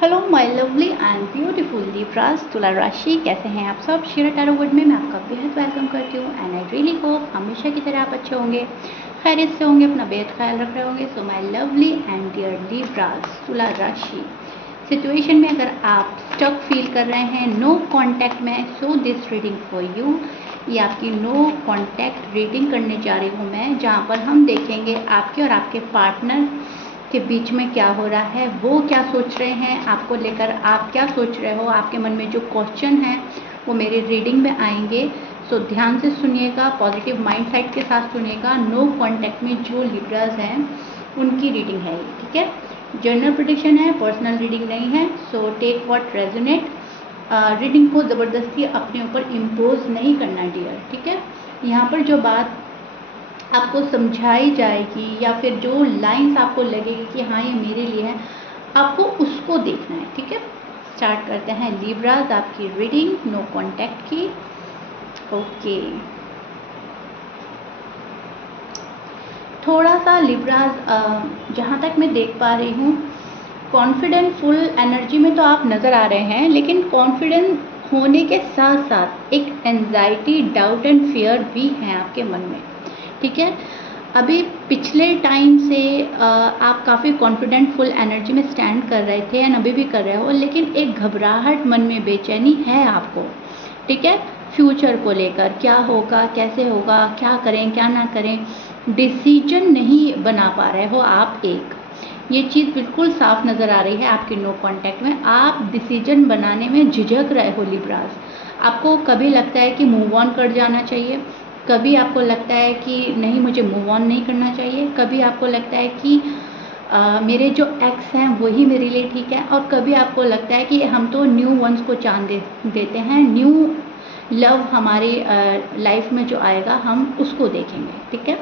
Hello my lovely and beautiful Libras तुला राशि, कैसे हैं आप सब। शिरा टैरो वर्ड में मैं आपका बेहद वेलकम करती हूँ एंड आई रियली होप हमेशा की तरह आप अच्छे होंगे, खैरियत से होंगे, अपना बेहद ख्याल रख रहे होंगे। So my lovely and dear Libras तुला राशि सिचुएशन में अगर आप स्टक फील कर रहे हैं नो कॉन्टैक्ट में, so this reading for you. ये आपकी नो कॉन्टैक्ट रीडिंग करने जा रही हूँ मैं, जहाँ पर हम देखेंगे आपके और आपके पार्टनर के बीच में क्या हो रहा है, वो क्या सोच रहे हैं आपको लेकर, आप क्या सोच रहे हो, आपके मन में जो क्वेश्चन है वो मेरे रीडिंग में आएंगे। सो ध्यान से सुनिएगा, पॉजिटिव माइंड सेट के साथ सुनिएगा। नो कॉन्टैक्ट में जो लिब्रास हैं उनकी रीडिंग है ये, ठीक है। जनरल प्रेडिक्शन है, पर्सनल रीडिंग नहीं है। So take what resonate. Reading को ज़बरदस्ती अपने ऊपर इम्पोज नहीं करना डियर, ठीक है। यहाँ पर जो बात आपको समझाई जाएगी या फिर जो लाइंस आपको लगेगी कि हाँ ये मेरे लिए है, आपको उसको देखना है, ठीक है। स्टार्ट करते हैं लिब्रास आपकी रीडिंग नो कॉन्टैक्ट की। ओके, थोड़ा सा लिब्रास जहाँ तक मैं देख पा रही हूँ कॉन्फिडेंट फुल एनर्जी में तो आप नज़र आ रहे हैं, लेकिन कॉन्फिडेंट होने के साथ साथ एक एंजाइटी, डाउट एंड फियर भी है आपके मन में, ठीक है। अभी पिछले टाइम से आप काफ़ी कॉन्फिडेंट फुल एनर्जी में स्टैंड कर रहे थे एंड अभी भी कर रहे हो, लेकिन एक घबराहट मन में, बेचैनी है आपको, ठीक है। फ्यूचर को लेकर क्या होगा, कैसे होगा, क्या करें क्या ना करें, डिसीजन नहीं बना पा रहे हो आप। एक ये चीज़ बिल्कुल साफ नज़र आ रही है आपके नो कॉन्टैक्ट में। आप डिसीजन बनाने में झिझक रहे हो लिब्रास। आपको कभी लगता है कि मूव ऑन कर जाना चाहिए, कभी आपको लगता है कि नहीं मुझे मूव ऑन नहीं करना चाहिए, कभी आपको लगता है कि मेरे जो एक्स हैं वही मेरे लिए ठीक है, और कभी आपको लगता है कि हम तो न्यू वंस को चांस देते हैं, न्यू लव हमारी लाइफ में जो आएगा हम उसको देखेंगे, ठीक है।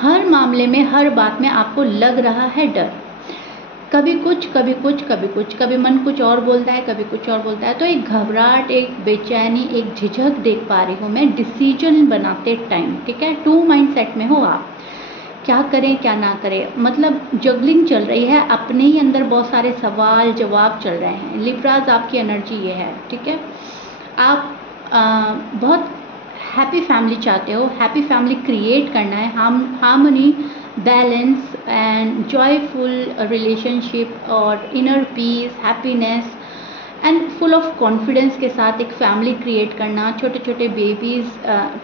हर मामले में, हर बात में आपको लग रहा है डर, कभी कुछ कभी कुछ कभी कुछ, कभी मन कुछ और बोलता है कभी कुछ और बोलता है। तो एक घबराहट, एक बेचैनी, एक झिझक देख पा रही हूँ मैं डिसीजन बनाते टाइम, ठीक है। टू माइंड सेट में हो आप, क्या करें क्या ना करें, मतलब जगलिंग चल रही है, अपने ही अंदर बहुत सारे सवाल जवाब चल रहे हैं। लिब्रास आपकी एनर्जी ये है, ठीक है। आप बहुत हैप्पी फैमिली चाहते हो, हैप्पी फैमिली क्रिएट करना है, harmony, balance and joyful relationship और inner peace, happiness and full of confidence के साथ एक फैमिली क्रिएट करना। छोटे छोटे बेबीज़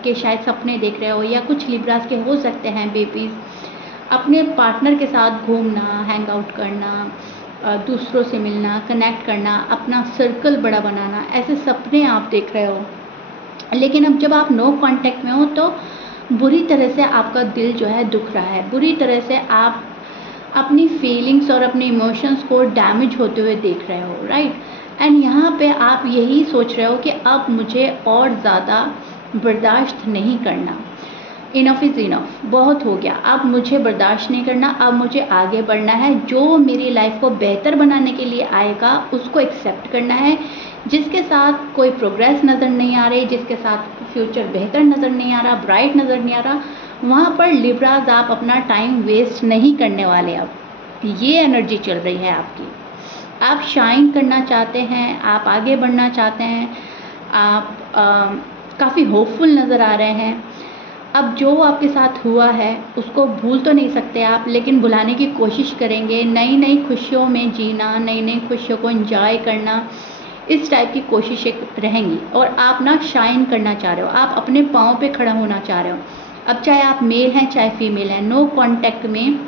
के शायद सपने देख रहे हो, या कुछ लिब्रास के हो सकते हैं बेबीज़। अपने पार्टनर के साथ घूमना, हैंग आउट करना, दूसरों से मिलना, कनेक्ट करना, अपना सर्कल बड़ा बनाना, ऐसे सपने आप देख रहे हो। लेकिन अब जब आप नो कॉन्टैक्ट में हो तो बुरी तरह से आपका दिल जो है दुख रहा है, बुरी तरह से आप अपनी फीलिंग्स और अपने इमोशंस को डैमेज होते हुए देख रहे हो, राइट। एंड यहाँ पे आप यही सोच रहे हो कि अब मुझे और ज़्यादा बर्दाश्त नहीं करना, इनफ इज़ इनफ, बहुत हो गया, अब मुझे बर्दाश्त नहीं करना, अब मुझे आगे बढ़ना है। जो मेरी लाइफ को बेहतर बनाने के लिए आएगा उसको एक्सेप्ट करना है। जिसके साथ कोई प्रोग्रेस नज़र नहीं आ रही, जिसके साथ फ्यूचर बेहतर नज़र नहीं आ रहा, ब्राइट नज़र नहीं आ रहा, वहाँ पर लिब्रास आप अपना टाइम वेस्ट नहीं करने वाले। अब ये एनर्जी चल रही है आपकी, आप शाइन करना चाहते हैं, आप आगे बढ़ना चाहते हैं, आप काफ़ी होपफुल नज़र आ रहे हैं। अब जो आपके साथ हुआ है उसको भूल तो नहीं सकते आप, लेकिन भुलाने की कोशिश करेंगे, नई नई खुशियों में जीना, नई नई खुशियों को एंजॉय करना, इस टाइप की कोशिशें रहेंगी। और आप ना शाइन करना चाह रहे हो, आप अपने पाँव पे खड़ा होना चाह रहे हो। अब चाहे आप मेल हैं चाहे फीमेल हैं, नो कॉन्टैक्ट में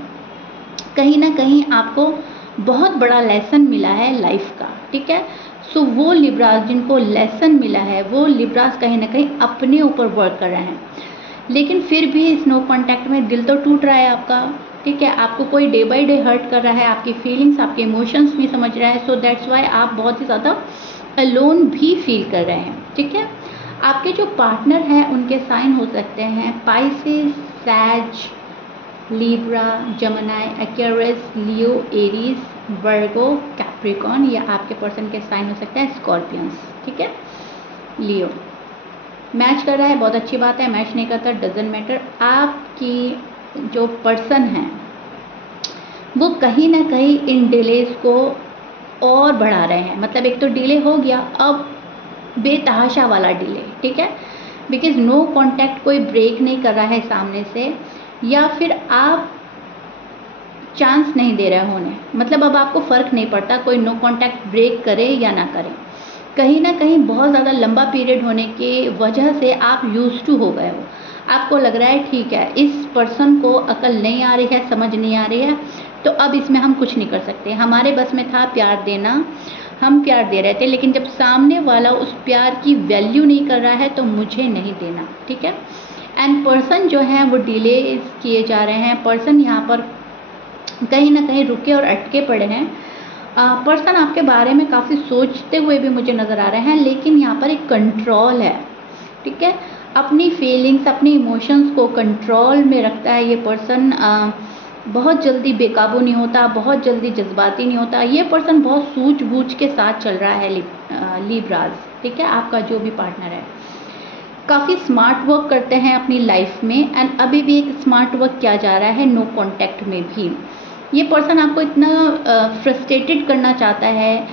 कहीं ना कहीं आपको बहुत बड़ा लेसन मिला है लाइफ का, ठीक है। सो वो लिब्रास जिनको लेसन मिला है, वो लिब्रास कहीं ना कहीं अपने ऊपर वर्क कर रहे हैं, लेकिन फिर भी इस नो कॉन्टैक्ट में दिल तो टूट रहा है आपका, ठीक है। आपको कोई डे बाय डे हर्ट कर रहा है, आपकी फीलिंग्स, आपके इमोशंस नहीं समझ रहा है। सो दैट्स वाई आप बहुत ही ज़्यादा अलोन भी फील कर रहे हैं, ठीक है। आपके जो पार्टनर हैं उनके साइन हो सकते हैं पाइसेस, सैज, लीब्रा, जमनाई, एक्वेरियस, लियो, एरीज, वर्गो, कैप्रिकॉन, या आपके पर्सन के साइन हो सकता है स्कॉर्पियंस, ठीक है। लियो मैच कर रहा है, बहुत अच्छी बात है, मैच नहीं करता डजंट मैटर। आपकी जो पर्सन है वो कहीं ना कहीं इन डिलेज को और बढ़ा रहे हैं। मतलब एक तो डिले हो गया, अब बेतहाशा वाला डिले, ठीक है, बिकॉज नो कॉन्टैक्ट कोई ब्रेक नहीं कर रहा है सामने से, या फिर आप चांस नहीं दे रहे होने। मतलब अब आपको फ़र्क नहीं पड़ता कोई नो कॉन्टैक्ट ब्रेक करे या ना करे। कहीं ना कहीं बहुत ज़्यादा लंबा पीरियड होने की वजह से आप यूज टू हो गए हो। आपको लग रहा है ठीक है, इस पर्सन को अकल नहीं आ रही है, समझ नहीं आ रही है, तो अब इसमें हम कुछ नहीं कर सकते। हमारे बस में था प्यार देना, हम प्यार दे रहे थे, लेकिन जब सामने वाला उस प्यार की वैल्यू नहीं कर रहा है तो मुझे नहीं देना, ठीक है। एंड पर्सन जो है वो डिले किए जा रहे हैं। पर्सन यहाँ पर कहीं ना कहीं रुके और अटके पड़े हैं। पर्सन आपके बारे में काफ़ी सोचते हुए भी मुझे नज़र आ रहे हैं, लेकिन यहाँ पर एक कंट्रोल है, ठीक है। अपनी फीलिंग्स, अपनी इमोशंस को कंट्रोल में रखता है ये पर्सन। बहुत जल्दी बेकाबू नहीं होता, बहुत जल्दी जज्बाती नहीं होता। ये पर्सन बहुत सूझबूझ के साथ चल रहा है लिब्राज, ठीक है, आपका जो भी पार्टनर है। काफ़ी स्मार्ट वर्क करते हैं अपनी लाइफ में, एंड अभी भी एक स्मार्ट वर्क किया जा रहा है नो कॉन्टैक्ट में भी। ये पर्सन आपको इतना फ्रस्ट्रेटेड करना चाहता है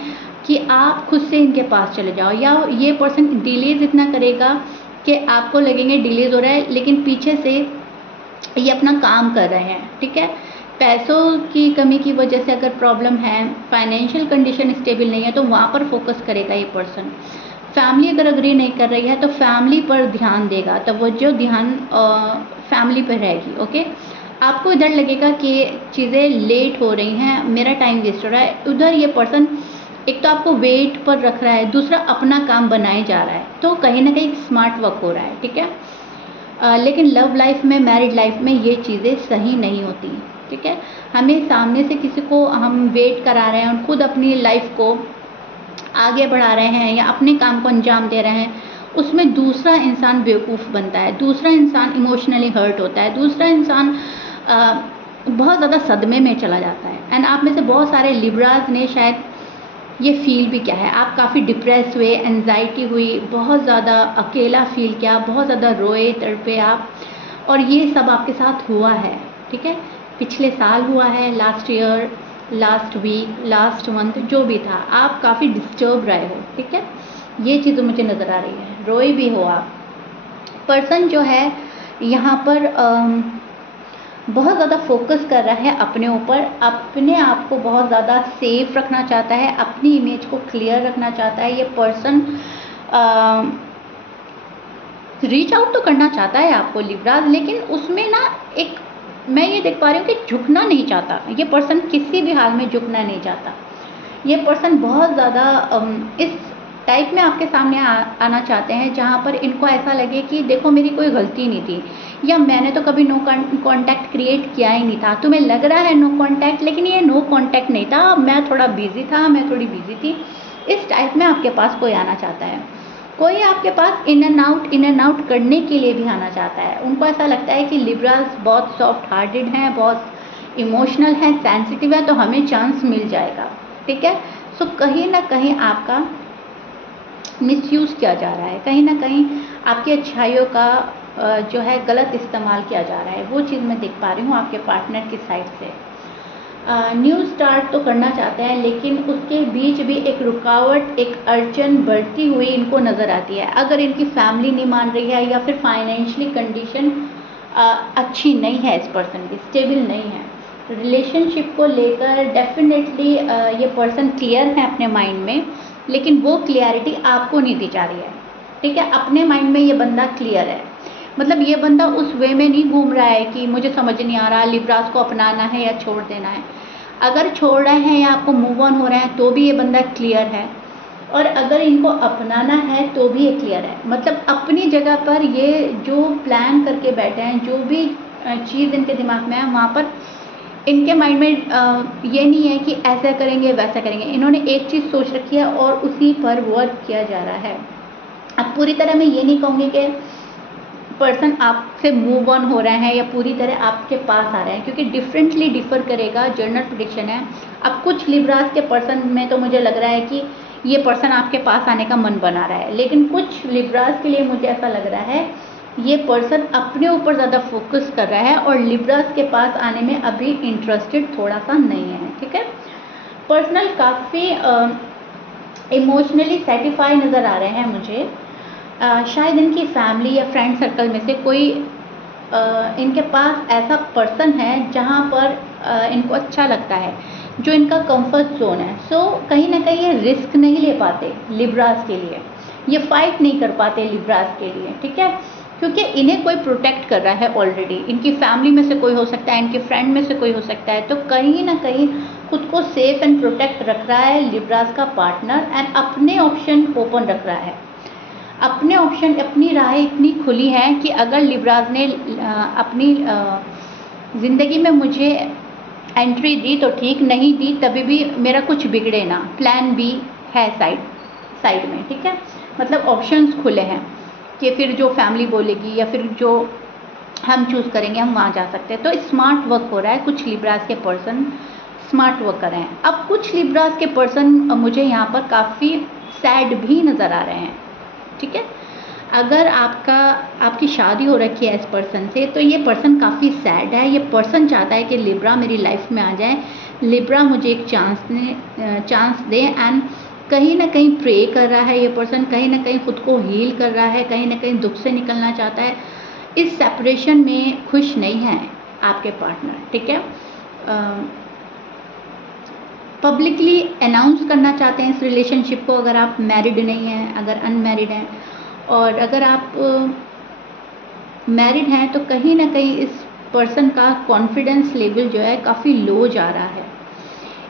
कि आप खुद से इनके पास चले जाओ, या ये पर्सन डिलेज इतना करेगा कि आपको लगेंगे डिलेज हो रहा है, लेकिन पीछे से ये अपना काम कर रहे हैं, ठीक है। पैसों की कमी की वजह से अगर प्रॉब्लम है, फाइनेंशियल कंडीशन स्टेबल नहीं है, तो वहाँ पर फोकस करेगा ये पर्सन। फैमिली अगर अग्री नहीं कर रही है तो फैमिली पर ध्यान देगा, तवज्जो ध्यान फैमिली पर रहेगी, ओके। आपको इधर लगेगा कि चीज़ें लेट हो रही हैं, मेरा टाइम वेस्ट हो रहा है। उधर ये पर्सन एक तो आपको वेट पर रख रहा है, दूसरा अपना काम बनाए जा रहा है, तो कहीं ना कहीं स्मार्ट वर्क हो रहा है, ठीक है। लेकिन लव लाइफ में, मैरिड लाइफ में ये चीज़ें सही नहीं होती, ठीक है। हमें सामने से किसी को हम वेट करा रहे हैं और खुद अपनी लाइफ को आगे बढ़ा रहे हैं या अपने काम को अंजाम दे रहे हैं, उसमें दूसरा इंसान बेवकूफ़ बनता है, दूसरा इंसान इमोशनली हर्ट होता है, दूसरा इंसान बहुत ज़्यादा सदमे में चला जाता है। एंड आप में से बहुत सारे लिब्राज ने शायद ये फील भी किया है। आप काफ़ी डिप्रेस हुए, एंजाइटी हुई, बहुत ज़्यादा अकेला फील किया, बहुत ज़्यादा रोए तड़पे आप, और ये सब आपके साथ हुआ है, ठीक है। पिछले साल हुआ है, last year, last week, last month, जो भी था, आप काफ़ी डिस्टर्ब रहे हो, ठीक है। ये चीज़ मुझे नज़र आ रही है, रोए भी हो आप। पर्सन जो है यहाँ पर बहुत ज़्यादा फोकस कर रहा है अपने ऊपर, अपने आप को बहुत ज़्यादा सेफ रखना चाहता है, अपनी इमेज को क्लियर रखना चाहता है। ये पर्सन रीच आउट तो करना चाहता है आपको लिब्राज, लेकिन उसमें ना एक मैं ये देख पा रही हूँ कि झुकना नहीं चाहता। ये पर्सन किसी भी हाल में झुकना नहीं चाहता। ये पर्सन बहुत ज़्यादा इस टाइप में आपके सामने आना चाहते हैं जहाँ पर इनको ऐसा लगे कि देखो मेरी कोई गलती नहीं थी, या मैंने तो कभी नो कॉन्टैक्ट क्रिएट किया ही नहीं था। तुम्हें लग रहा है नो कॉन्टैक्ट, लेकिन ये नो कॉन्टैक्ट नहीं था, मैं थोड़ा बिजी था, मैं थोड़ी बिजी थी। इस टाइप में आपके पास कोई आना चाहता है। कोई आपके पास इन एंड आउट करने के लिए भी आना चाहता है। उनको ऐसा लगता है कि लिब्रास बहुत सॉफ्ट हार्टेड हैं, बहुत इमोशनल हैं, सेंसिटिव है, तो हमें चांस मिल जाएगा, ठीक है। सो कहीं ना कहीं आपका मिसयूज़ किया जा रहा है, कहीं ना कहीं आपकी अच्छाइयों का जो है गलत इस्तेमाल किया जा रहा है। वो चीज़ मैं देख पा रही हूँ आपके पार्टनर की साइड से। न्यू स्टार्ट तो करना चाहते हैं, लेकिन उसके बीच भी एक रुकावट, एक अड़चन बढ़ती हुई इनको नज़र आती है। अगर इनकी फैमिली नहीं मान रही है, या फिर फाइनेंशियली कंडीशन अच्छी नहीं है, इस पर्सन की स्टेबल नहीं है, रिलेशनशिप को लेकर डेफिनेटली ये पर्सन क्लियर है अपने माइंड में, लेकिन वो क्लियरिटी आपको नहीं दी जा रही है, ठीक है। अपने माइंड में ये बंदा क्लियर है, मतलब ये बंदा उस वे में नहीं घूम रहा है कि मुझे समझ नहीं आ रहा लिब्रास को अपनाना है या छोड़ देना है। अगर छोड़ रहे हैं या आपको मूव ऑन हो रहे हैं तो भी ये बंदा क्लियर है, और अगर इनको अपनाना है तो भी ये क्लियर है। मतलब अपनी जगह पर ये जो प्लान करके बैठे हैं, जो भी चीज़ इनके दिमाग में है, वहाँ पर इनके माइंड में ये नहीं है कि ऐसा करेंगे वैसा करेंगे। इन्होंने एक चीज़ सोच रखी है और उसी पर वर्क किया जा रहा है। अब पूरी तरह मैं ये नहीं कहूँगी कि पर्सन आपसे मूव ऑन हो रहे हैं या पूरी तरह आपके पास आ रहे हैं, क्योंकि डिफरेंटली डिफर करेगा, जर्नल प्रेडिक्शन है। अब कुछ लिब्रास के पर्सन में तो मुझे लग रहा है कि ये पर्सन आपके पास आने का मन बना रहा है, लेकिन कुछ लिब्रास के लिए मुझे ऐसा लग रहा है ये पर्सन अपने ऊपर ज़्यादा फोकस कर रहा है और लिब्रास के पास आने में अभी इंटरेस्टेड थोड़ा सा नहीं है, ठीक है। पर्सनल काफ़ी इमोशनली सेटिस्फाई नज़र आ रहे हैं मुझे। शायद इनकी फैमिली या फ्रेंड सर्कल में से कोई इनके पास ऐसा पर्सन है जहाँ पर इनको अच्छा लगता है, जो इनका कंफर्ट जोन है। सो कहीं ना कहीं ये रिस्क नहीं ले पाते लिब्रास के लिए, ये फाइट नहीं कर पाते लिब्रास के लिए, ठीक है, क्योंकि इन्हें कोई प्रोटेक्ट कर रहा है ऑलरेडी। इनकी फैमिली में से कोई हो सकता है, इनके फ्रेंड में से कोई हो सकता है, तो कहीं ना कहीं खुद को सेफ एंड प्रोटेक्ट रख रहा है लिब्रास का पार्टनर, एंड अपने ऑप्शन ओपन रख रहा है। अपने ऑप्शन, अपनी राह इतनी खुली है कि अगर लिब्रास ने अपनी ज़िंदगी में मुझे एंट्री दी तो ठीक, नहीं दी तभी भी मेरा कुछ बिगड़े ना, प्लान बी है साइड में, ठीक है। मतलब ऑप्शंस खुले हैं कि फिर जो फैमिली बोलेगी या फिर जो हम चूज़ करेंगे हम वहाँ जा सकते हैं। तो स्मार्ट वर्क हो रहा है, कुछ लिब्रास के पर्सन स्मार्ट वर्क कर रहे हैं। अब कुछ लिब्रास के पर्सन मुझे यहाँ पर काफ़ी सैड भी नज़र आ रहे हैं, ठीक है। अगर आपकी शादी हो रखी है इस पर्सन से, तो ये पर्सन काफ़ी सैड है। ये पर्सन चाहता है कि लिब्रा मेरी लाइफ में आ जाए, लिब्रा मुझे एक चांस दे, एंड कहीं ना कहीं प्रे कर रहा है ये पर्सन, कहीं ना कहीं खुद को हील कर रहा है, कहीं ना कहीं दुख से निकलना चाहता है। इस सेपरेशन में खुश नहीं है आपके पार्टनर, ठीक है। पब्लिकली अनाउंस करना चाहते हैं इस रिलेशनशिप को, अगर आप मैरिड नहीं हैं, अगर अनमैरिड हैं, और अगर आप मैरिड हैं तो कहीं ना कहीं इस पर्सन का कॉन्फिडेंस लेवल जो है काफ़ी लो जा रहा है।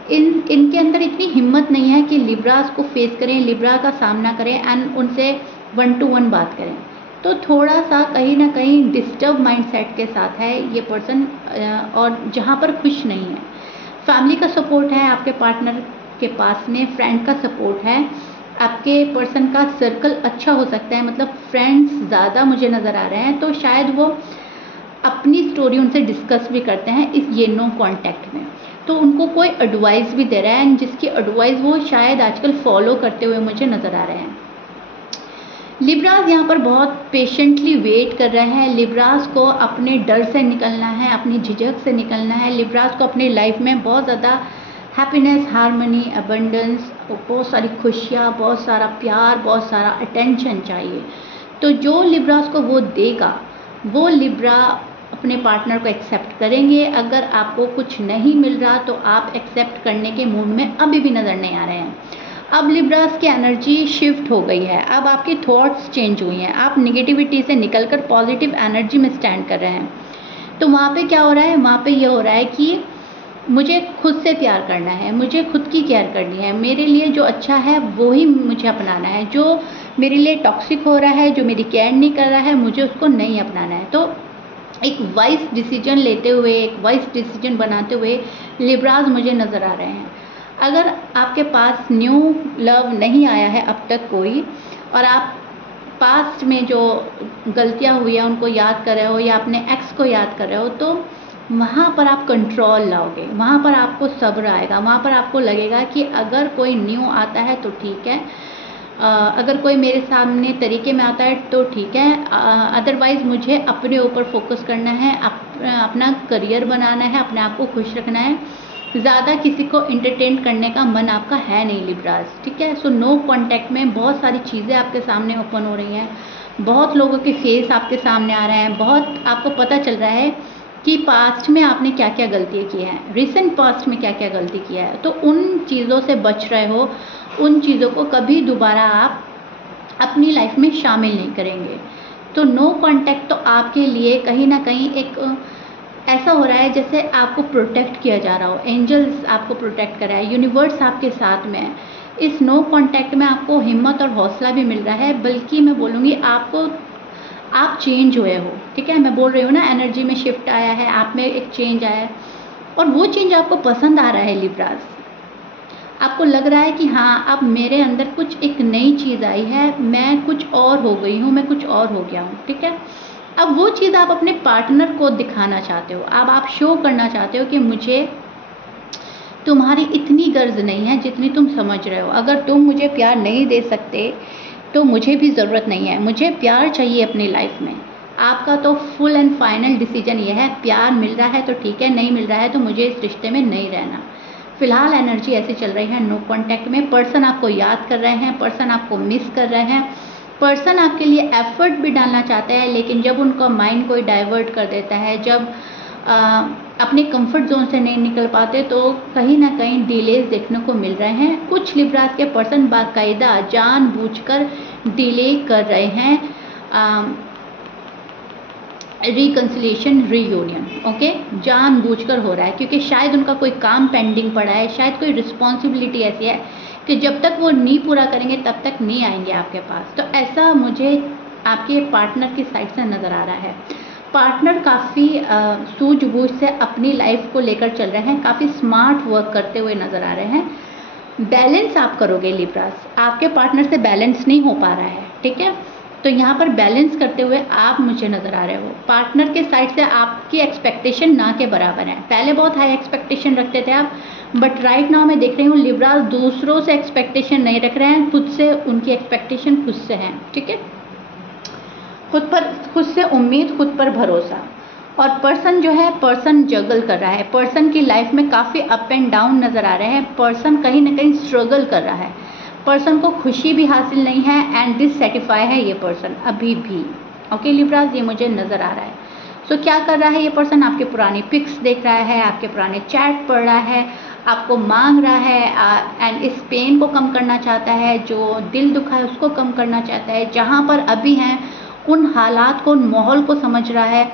इनके अंदर इतनी हिम्मत नहीं है कि लिब्रास को फेस करें, लिब्रा का सामना करें एंड उनसे 1 to 1 बात करें। तो थोड़ा सा कहीं ना कहीं डिस्टर्ब माइंडसेट के साथ है ये पर्सन, और जहाँ पर खुश नहीं है। फैमिली का सपोर्ट है आपके पार्टनर के पास में, फ्रेंड का सपोर्ट है, आपके पर्सन का सर्कल अच्छा हो सकता है, मतलब फ्रेंड्स ज़्यादा मुझे नज़र आ रहे हैं। तो शायद वो अपनी स्टोरी उनसे डिस्कस भी करते हैं इस ये नो कॉन्टैक्ट में, तो उनको कोई एडवाइस भी दे रहा है, एंड जिसकी एडवाइस वो शायद आजकल फॉलो करते हुए मुझे नज़र आ रहे हैं। लिब्रास यहाँ पर बहुत पेशेंटली वेट कर रहे हैं। लिब्रास को अपने डर से निकलना है, अपनी झिझक से निकलना है। लिब्रास को अपनी लाइफ में बहुत ज़्यादा हैप्पीनेस, हारमनी, अबंडेंस, बहुत सारी खुशियाँ, बहुत सारा प्यार, बहुत सारा अटेंशन चाहिए। तो जो लिब्रास को वो देगा, वो लिब्रा अपने पार्टनर को एक्सेप्ट करेंगे। अगर आपको कुछ नहीं मिल रहा तो आप एक्सेप्ट करने के मूड में अभी भी नज़र नहीं आ रहे हैं। अब लिब्रास की एनर्जी शिफ्ट हो गई है, अब आपकी थॉट्स चेंज हुई हैं, आप निगेटिविटी से निकलकर पॉजिटिव एनर्जी में स्टैंड कर रहे हैं। तो वहाँ पे क्या हो रहा है, वहाँ पे ये हो रहा है कि मुझे खुद से प्यार करना है, मुझे खुद की केयर करनी है, मेरे लिए जो अच्छा है वो ही मुझे अपनाना है, जो मेरे लिए टॉक्सिक हो रहा है, जो मेरी केयर नहीं कर रहा है, मुझे उसको नहीं अपनाना है। तो एक वाइज डिसीजन लेते हुए, एक वाइज डिसीजन बनाते हुए लिब्रास मुझे नज़र आ रहे हैं। अगर आपके पास न्यू लव नहीं आया है अब तक कोई, और आप पास्ट में जो गलतियां हुई हैं उनको याद कर रहे हो या अपने एक्स को याद कर रहे हो, तो वहाँ पर आप कंट्रोल लाओगे, वहाँ पर आपको सब्र आएगा, वहाँ पर आपको लगेगा कि अगर कोई न्यू आता है तो ठीक है, अगर कोई मेरे सामने तरीके में आता है तो ठीक है, अदरवाइज़ मुझे अपने ऊपर फोकस करना है, अपना करियर बनाना है, अपने आप को खुश रखना है। ज़्यादा किसी को इंटरटेन करने का मन आपका है नहीं लिब्रास, ठीक है। सो नो कॉन्टैक्ट में बहुत सारी चीज़ें आपके सामने ओपन हो रही हैं, बहुत लोगों के फेस आपके सामने आ रहे हैं, बहुत आपको पता चल रहा है कि पास्ट में आपने क्या क्या गलतियाँ की हैं, रिसेंट पास्ट में क्या क्या गलती किया है। तो उन चीज़ों से बच रहे हो, उन चीज़ों को कभी दोबारा आप अपनी लाइफ में शामिल नहीं करेंगे। तो नो कॉन्टैक्ट तो आपके लिए कहीं ना कहीं एक ऐसा हो रहा है जैसे आपको प्रोटेक्ट किया जा रहा हो, एंजल्स आपको प्रोटेक्ट कर रहा है, यूनिवर्स आपके साथ में है। इस नो कॉन्टैक्ट में आपको हिम्मत और हौसला भी मिल रहा है, बल्कि मैं बोलूँगी आप चेंज हुए हो, ठीक है। मैं बोल रही हूँ ना, एनर्जी में शिफ्ट आया है, आप में एक चेंज आया है, और वो चेंज आपको पसंद आ रहा है लिब्रास। आपको लग रहा है कि हाँ, अब मेरे अंदर कुछ एक नई चीज़ आई है, मैं कुछ और हो गई हूँ, मैं कुछ और हो गया हूँ, ठीक है। अब वो चीज़ आप अपने पार्टनर को दिखाना चाहते हो, अब आप शो करना चाहते हो कि मुझे तुम्हारी इतनी गर्ज नहीं है जितनी तुम समझ रहे हो। अगर तुम मुझे प्यार नहीं दे सकते तो मुझे भी ज़रूरत नहीं है, मुझे प्यार चाहिए अपनी लाइफ में। आपका तो फुल एंड फाइनल डिसीजन ये है, प्यार मिल रहा है तो ठीक है, नहीं मिल रहा है तो मुझे इस रिश्ते में नहीं रहना। फिलहाल एनर्जी ऐसी चल रही है, नो कांटेक्ट में। पर्सन आपको याद कर रहे हैं, पर्सन आपको मिस कर रहे हैं, पर्सन आपके लिए एफर्ट भी डालना चाहते हैं, लेकिन जब उनका माइंड कोई डाइवर्ट कर देता है, जब अपने कंफर्ट जोन से नहीं निकल पाते, तो कहीं ना कहीं डिलेज देखने को मिल रहे हैं। कुछ लिब्रास के पर्सन बाकायदा जानबूझकर डिले कर रहे हैं रिकन्सिलिएशन, रीयूनियन। ओके, जानबूझकर हो रहा है, क्योंकि शायद उनका कोई काम पेंडिंग पड़ा है, शायद कोई रिस्पॉन्सिबिलिटी ऐसी है कि जब तक वो नहीं पूरा करेंगे तब तक नहीं आएंगे आपके पास। तो ऐसा मुझे आपके पार्टनर की साइड से नज़र आ रहा है। पार्टनर काफ़ी सूझबूझ से अपनी लाइफ को लेकर चल रहे हैं, काफ़ी स्मार्ट वर्क करते हुए नज़र आ रहे हैं। बैलेंस आप करोगे लिब्रास, आपके पार्टनर से बैलेंस नहीं हो पा रहा है, ठीक है। तो यहाँ पर बैलेंस करते हुए आप मुझे नज़र आ रहे हो। पार्टनर के साइड से आपकी एक्सपेक्टेशन ना के बराबर है। पहले बहुत हाई एक्सपेक्टेशन रखते थे आप, बट राइट नाउ मैं देख रही हूँ लिब्रास दूसरों से एक्सपेक्टेशन नहीं रख रहे हैं, खुद से उनकी एक्सपेक्टेशन खुद से है, ठीक है। खुद से उम्मीद, खुद पर भरोसा। और पर्सन जो है, पर्सन जगल कर रहा है, पर्सन की लाइफ में काफ़ी अप एंड डाउन नज़र आ रहे हैं, पर्सन कहीं ना कहीं स्ट्रगल कर रहा है, पर्सन को खुशी भी हासिल नहीं है एंड डिससेटिस्फाई है ये पर्सन अभी भी। ओके लिब्रास, ये मुझे नज़र आ रहा है। सो क्या कर रहा है ये पर्सन? आपके पुरानी पिक्स देख रहा है, आपके पुराने चैट पढ़ रहा है, आपको मांग रहा है एंड इस पेन को कम करना चाहता है, जो दिल दुखा है उसको कम करना चाहता है, जहाँ पर अभी हैं उन हालात को, उन माहौल को समझ रहा है,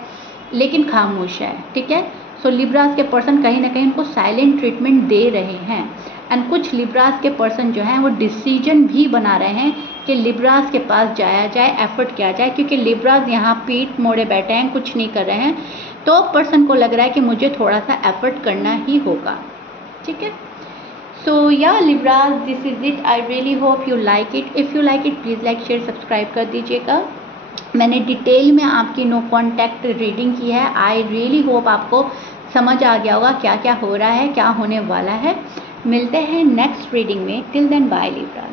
लेकिन खामोश है, ठीक है। सो लिब्रास के पर्सन कहीं ना कहीं उनको साइलेंट ट्रीटमेंट दे रहे हैं एंड कुछ लिब्रास के पर्सन जो हैं वो डिसीजन भी बना रहे हैं कि लिब्रास के पास जाया जाए, एफर्ट किया जाए, क्योंकि लिब्रास यहाँ पीठ मोड़े बैठे हैं, कुछ नहीं कर रहे हैं, तो पर्सन को लग रहा है कि मुझे थोड़ा सा एफर्ट करना ही होगा, ठीक है। सो या Libras, this is it. I really hope you like it. If you like it please like share subscribe कर दीजिएगा। मैंने डिटेल में आपकी नो कॉन्टैक्ट रीडिंग की है। आई रियली होप आपको समझ आ गया होगा क्या क्या हो रहा है, क्या होने वाला है। मिलते हैं नेक्स्ट रीडिंग में। Till then bye Libra.